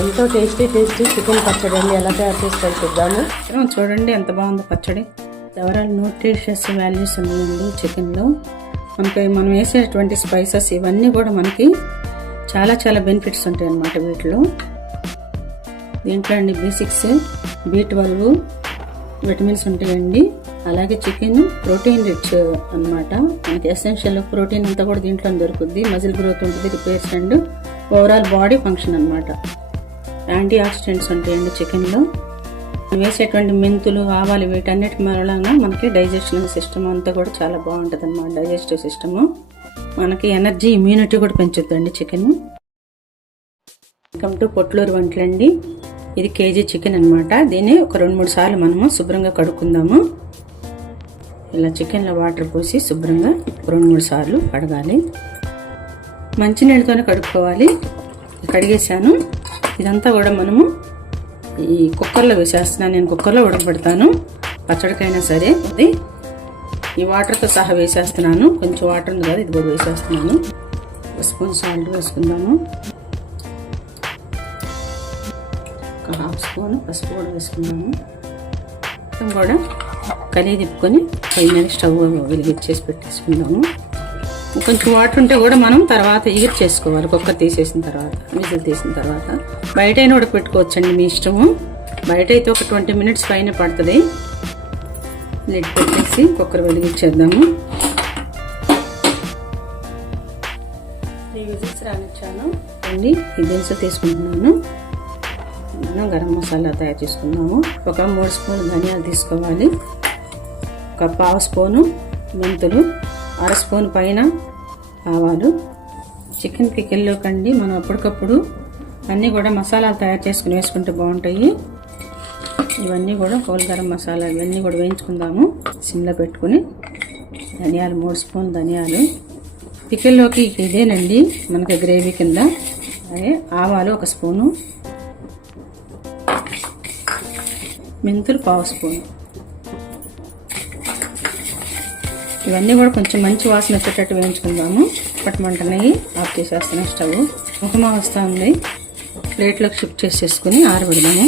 ఎంతో tasty chicken పచ్చడి అండి. ఎలా తయారు చేసుకోవాలి చూద్దాము. చూడండి ఎంత బాగుంది పచ్చడి. ఎవరాలు న్యూట్రిషియస్ వాల్యూస్ ఉన్నాయండి చికెన్లో. మనం వేసేటువంటి స్పైసెస్ ఇవన్నీ కూడా మనకి చాలా చాలా బెనిఫిట్స్ ఉంటాయి అన్నమాట వీటిలో. దీంట్లో అండి B6, B12 విటమిన్స్ ఉంటాయండి. అలాగే చికెన్ ప్రోటీన్ రిచ్ అన్నమాట. మనకి ఎసెన్షియల్ ప్రోటీన్ అంతా కూడా దీంట్లో దొరుకుద్ది. మజిల్ గ్రోత్ ఉంటుంది, repairs and overall body function అన్నమాట. యాంటీ ఆక్సిడెంట్స్ ఉంటాయండి చికెన్లో. వేసేటువంటి మెంతులు, ఆవాలు వీటన్నిటి మూలంగా మనకి డైజెషన్ సిస్టమ్ అంతా కూడా చాలా బాగుంటుంది అన్నమాట. డైజెస్టివ్ సిస్టమ్ మనకి ఎనర్జీ, ఇమ్యూనిటీ కూడా పెంచుద్దండి చికెన్. వెల్కమ్ టు పొట్లూరు వంటలండి. ఇది కేజీ చికెన్ అన్నమాట. దీన్ని ఒక 2-3 సార్లు మనము శుభ్రంగా కడుక్కుందాము. ఇలా చికెన్లో వాటర్ పోసి శుభ్రంగా 2-3 సార్లు కడగాలి. మంచినీళ్ళతోనే కడుక్కోవాలి. కడిగేసాను. ఇదంతా కూడా మనము ఈ కుక్కర్లో వేసేస్తున్నాను. నేను కుక్కర్లో ఉడకబెడతాను పచ్చడికైనా సరే. అది ఈ వాటర్తో సహా వేసేస్తున్నాను. కొంచెం వాటర్ ఉంది కదా, ఇది కూడా వేసేస్తున్నాను. 1 స్పూన్ సాల్ట్ వేసుకుందాము. ఒక 1/2 స్పూన్ పసుపు కూడా వేసుకుందాము. మొత్తం కూడా కలిగి తిప్పుకొని పైన స్టవ్ వెలిగించేసి పెట్టేసుకుందాము. కొంచెం వాటర్ ఉంటే కూడా మనం తర్వాత ఎగిరి చేసుకోవాలి. కుక్కర్ తీసేసిన తర్వాత, విజిల్ తీసిన తర్వాత. బయట అయినా ఉడకపెట్టుకోవచ్చండి, మీ ఇష్టము. బయట అయితే ఒక 20 మినిట్స్ పైన పడుతుంది. లిడ్ పెట్టేసి కుక్కర్ వెలిగించేద్దాము. 3 విజిల్స్ రానిచ్చాను అండి. ఈ దినుసులు తీసుకుంటున్నాను. మనం గరం మసాలా తయారు చేసుకుందాము. ఒక 3 స్పూన్లు ధనియాలు తీసుకోవాలి. ఒక 1/2 స్పూను మెంతులు, 1/2 స్పూన్ పైన ఆవాలు. చికెన్ పికిల్లో కండి మనం అప్పటికప్పుడు అన్నీ కూడా మసాలాలు తయారు చేసుకుని వేసుకుంటే బాగుంటాయి. ఇవన్నీ కూడా హోల్ గరం మసాలా ఇవన్నీ కూడా వేయించుకుందాము సిమ్లో పెట్టుకుని. ధనియాలు 3 స్పూన్ ధనియాలు. పికిల్లోకి ఇదేనండి మనకి గ్రేవీ కింద. అదే ఆవాలు 1 స్పూను, మెంతులు 1/2 స్పూను. ఇవన్నీ కూడా కొంచెం మంచి వాసన వచ్చేటట్టు వేయించుకుందాము. పట్టమంటనేవి ఆఫ్ చేసేస్తున్నాం స్టవ్. ముఖమా వస్తూ ఉంది. ప్లేట్లోకి షిఫ్ట్ చేసేసుకుని ఆరబెడదాము.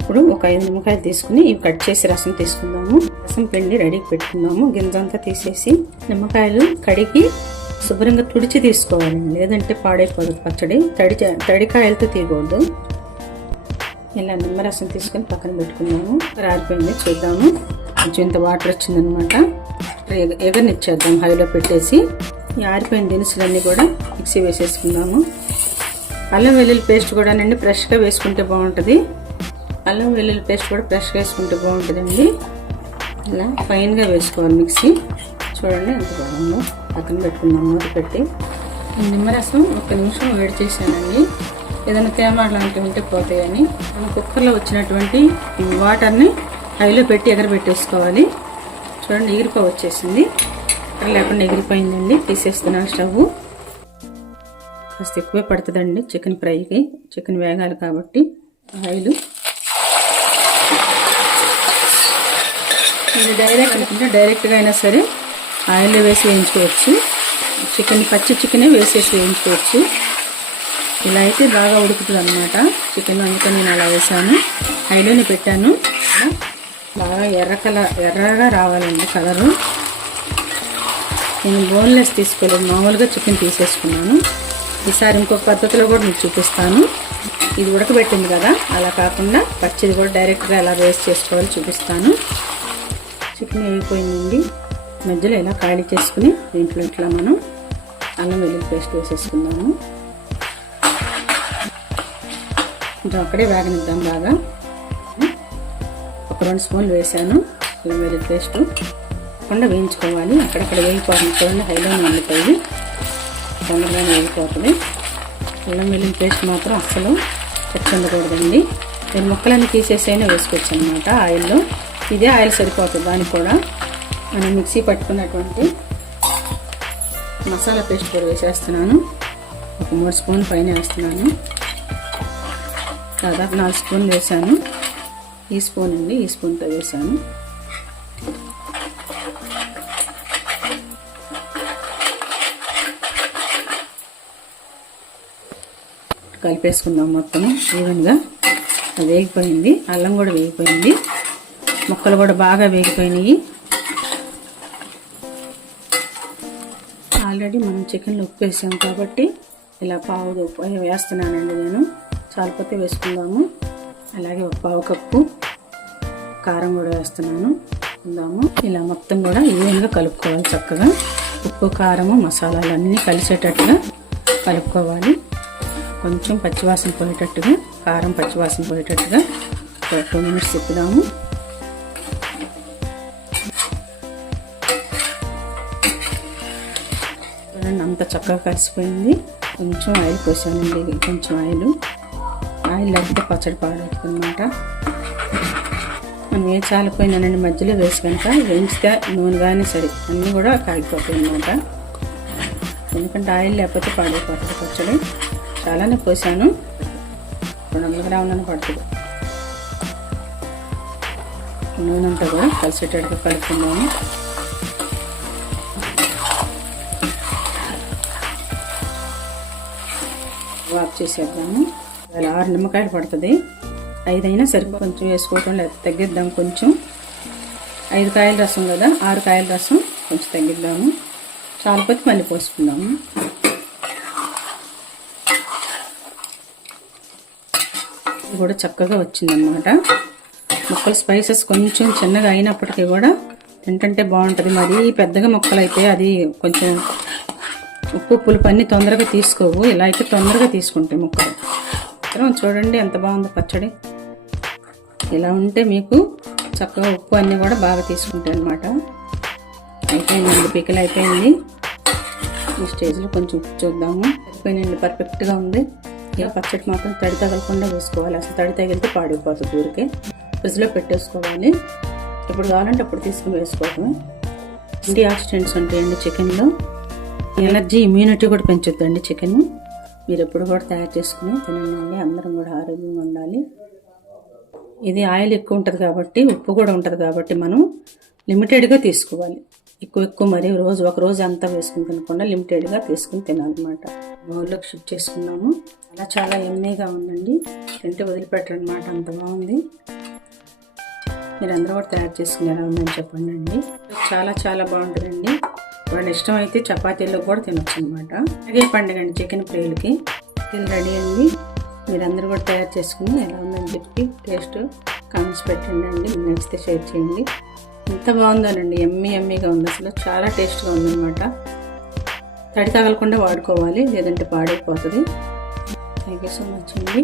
ఇప్పుడు ఒక 5 నిమ్మకాయలు తీసుకుని ఇవి కట్ చేసి రసం తీసుకుందాము. రసం పిండి రెడీకి పెట్టుకుందాము. గింజంతా తీసేసి నిమ్మకాయలు కడిగి శుభ్రంగా తుడిచి తీసుకోవాలండి, లేదంటే పాడైపోదు పచ్చడి. తడికాయలతో తీయకూడదు. ఇలా నిమ్మరసం తీసుకొని పక్కన పెట్టుకుందాము. ఆరిపోయింది చూద్దాము. కొంచెం ఇంత వాటర్ వచ్చిందనమాట. ఎగరనిచ్చేద్దాం హైలో పెట్టేసి. ఈ ఆరిపోయిన దినుసులన్నీ కూడా మిక్సీ వేసేసుకుందాము. అల్లం వెల్లుల్లి పేస్ట్ కూడా అండి ఫ్రెష్గా వేసుకుంటే బాగుంటుంది. అల్లం వెల్లుల్లి పేస్ట్ కూడా ఫ్రెష్గా వేసుకుంటే బాగుంటుందండి. ఇలా ఫైన్గా వేసుకోవాలి మిక్సీ. చూడండి ఎంత బాగుందో. పక్కన పెట్టుకుందాం మూత పెట్టి. నిమ్మరసం 1 నిమిషం వేడి చేశానండి. ఏదైనా తేమ లాంటివి ఉంటే పోతాయని. మనం కుక్కర్లో వచ్చినటువంటి వాటర్ని హైలో పెట్టి ఎగరబెట్టేసుకోవాలి. చూడండి ఎగిరిపోవచ్చేసింది. ఇక్కడ లేకుండా ఎగిరిపోయిందండి. తీసేస్తున్నాను స్టవ్. కాస్త ఎక్కువే పడుతుందండి చికెన్ ఫ్రైకి. చికెన్ వేగాలి కాబట్టి ఆయిల్. ఇది డైరెక్ట్గా అయినా సరే ఆయిల్లో వేసి వేయించుకోవచ్చు. చికెన్ పచ్చి చికెనే వేసేసి వేయించుకోవచ్చు. ఇలా అయితే బాగా ఉడుకుతుంది అన్నమాట చికెన్. అందుకని నేను అలా వేసాను. హైలోనే పెట్టాను. బాగా ఎర్రగా రావాలండి కలరు. నేను బోన్లెస్ తీసుకోలేదు, మామూలుగా చికెన్ తీసేసుకున్నాను. ఈసారి ఇంకొక పద్ధతిలో కూడా మీకు చూపిస్తాను. ఇది ఉడకబెట్టింది కదా, అలా కాకుండా పచ్చిది కూడా డైరెక్ట్గా ఎలా వేస్ట్ చేసుకోవాలో చూపిస్తాను. చికెన్ వేగిపోయిందండి. మధ్యలో ఇలా ఖాళీ చేసుకుని దీంట్లో ఇట్లా మనం అల్లం వెల్లుల్లి పేస్ట్ వేసేసుకుందాము. కొంచెం అక్కడే వేగనిద్దాం బాగా. ఒక 2 స్పూన్లు వేసాను అల్లం వెల్లుల్లి పేస్ట్. కొండ వేయించుకోవాలి. అక్కడక్కడ వేగిపోతుంది చూడండి. హైలోనే వండుతాయి, తొందరగానే వేగిపోతుంది. అల్లం వెల్లుల్లి పేస్ట్ మాత్రం అస్సలు చెక్కకూడదండి. నేను ముక్కలన్నీ తీసేసైనా వేసుకోవచ్చు అనమాట ఆయిల్లో. ఇదే ఆయిల్ సరిపోతుంది. దానికి కూడా మనం మిక్సీ పట్టుకున్నటువంటి మసాలా పేస్ట్ కూడా వేసేస్తున్నాను. ఒక 3 స్పూన్ పైన వేస్తున్నాను. దాదాపు 4 స్పూన్లు వేసాను. ఈ స్పూన్ అండి, ఈ స్పూన్తో వేసాను. కలిపేసుకుందాం మొత్తం ఈవెన్గా. అది వేగిపోయింది, అల్లం కూడా వేగిపోయింది, ముక్కలు కూడా బాగా వేగిపోయినాయి. ఆల్రెడీ మనం చికెన్లో ఉప్పు వేసాం కాబట్టి ఇలా పావు వేస్తున్నానండి నేను. చాలిపోతే వేసుకుందాము. అలాగే ఒక పావు కప్పు కారం కూడా వేస్తున్నాను. ఇలా మొత్తం కూడా ఈవెన్గా కలుపుకోవాలి. చక్కగా ఉప్పు కారము మసాలాలు అన్నీ కలిసేటట్టుగా కలుపుకోవాలి. కొంచెం పచ్చివాసన పోయేటట్టుగా, కారం పచ్చివాసన పోయేటట్టుగా 2 నిమిషాలు తిప్పుదాము. అంత చక్కగా కలిసిపోయింది. కొంచెం ఆయిల్ పోసానండి, కొంచెం ఆయిల్ లేకపోతే పచ్చడి పాడవుతుందన్నమాట. మనం ఏ చాలిపోయినానండి మధ్యలో వేసి కనుక వేయించితే నూనె కానీ సరే అన్నీ కూడా కాగిపోతాయి అన్నమాట. ఎందుకంటే ఆయిల్ లేకపోతే పాడైపోతుంది పచ్చడి. చాలానే పోసాను, 200 గ్రాములను పడుతుంది. నూనె అంతా కూడా కలిసేటట్టుగా కలుపుకుందాము. వాప్ చేసేద్దాము. ఇలా 6 నిమ్మకాయలు పడుతుంది. 5 అయినా సరిపో, కొంచెం వేసుకోవటం లేకపోతే తగ్గిద్దాం. కొంచెం 5 కాయల రసం కదా, 6 కాయల రసం కొంచెం తగ్గిద్దాము. చాలిపోతే మళ్ళీ పోసుకుందాము. ఇది కూడా చక్కగా వచ్చిందన్నమాట. ముక్కలు స్పైసెస్ కొంచెం చిన్నగా అయినప్పటికీ కూడా తింటుంటే బాగుంటుంది. మరి పెద్దగా ముక్కలు అయితే అది కొంచెం ఉప్పు పులుపు అన్నీ తొందరగా తీసుకోవు. ఇలా అయితే తొందరగా తీసుకుంటాయి ముక్కలు. చూడండి ఎంత బాగుందో పచ్చడి. ఇలా ఉంటే మీకు చక్కగా ఉప్పు అన్నీ కూడా బాగా తీసుకుంటాయి అన్నమాట. అయిపోయిందండి, పికిల్ అయిపోయింది. ఈ స్టేజ్లో కొంచెం ఉప్పు చూద్దాము. అయిపోయిందండి, పర్ఫెక్ట్గా ఉంది. ఇక పచ్చడి మాత్రం తడి తగలకుండా వేసుకోవాలి. అసలు తడి తగిలితే పాడైపోతుంది. ఊరికే ఫ్రిడ్జ్లో పెట్టేసుకోవాలి. ఎప్పుడు కావాలంటే అప్పుడు తీసుకుని వేసుకోవటమే. యాంటీ ఆక్సిడెంట్స్ ఉంటాయండి చికెన్లో. ఎనర్జీ, ఇమ్యూనిటీ కూడా పెంచుద్దండి చికెన్. మీరు ఎప్పుడు కూడా తయారు చేసుకుని తినండి. అందరం కూడా ఆరోగ్యంగా ఉండాలి. ఇది ఆయిల్ ఎక్కువ ఉంటుంది కాబట్టి, ఉప్పు కూడా ఉంటుంది కాబట్టి మనం లిమిటెడ్గా తీసుకోవాలి. ఎక్కువ మరి ఒక రోజు అంతా వేసుకుని తినకుండా లిమిటెడ్గా తీసుకుని తినాలన్నమాట. బౌల్లోకి షిఫ్ట్ చేసుకున్నాము. అలా చాలా ఎమ్మీగా ఉందండి. తింటే వదిలిపెట్టరనమాట, అంత బాగుంది. మీరు అందరూ కూడా తయారు చేసుకుని ఎలా ఉందని చెప్పండి అండి. చాలా చాలా బాగుంటుందండి. వాళ్ళ ఇష్టం అయితే చపాతీల్లో కూడా తినొచ్చు అనమాట. అలాగే పండుగ అండి చికెన్ ప్రియులకి. ఇది రెడీ అండి. మీరందరూ కూడా తయారు చేసుకుని ఎలా ఉందని చెప్పి టేస్ట్ కామెంట్స్ పెట్టండి అండి. మీకు నచ్చితే షేర్ చేయండి. ఎంత బాగుందోనండి, ఎమ్మీగా ఉంది. అసలు చాలా టేస్ట్గా ఉందన్నమాట. తడి తగలకుండా వాడుకోవాలి, లేదంటే పాడైపోతుంది. థ్యాంక్ యూ సో మచ్ అండి.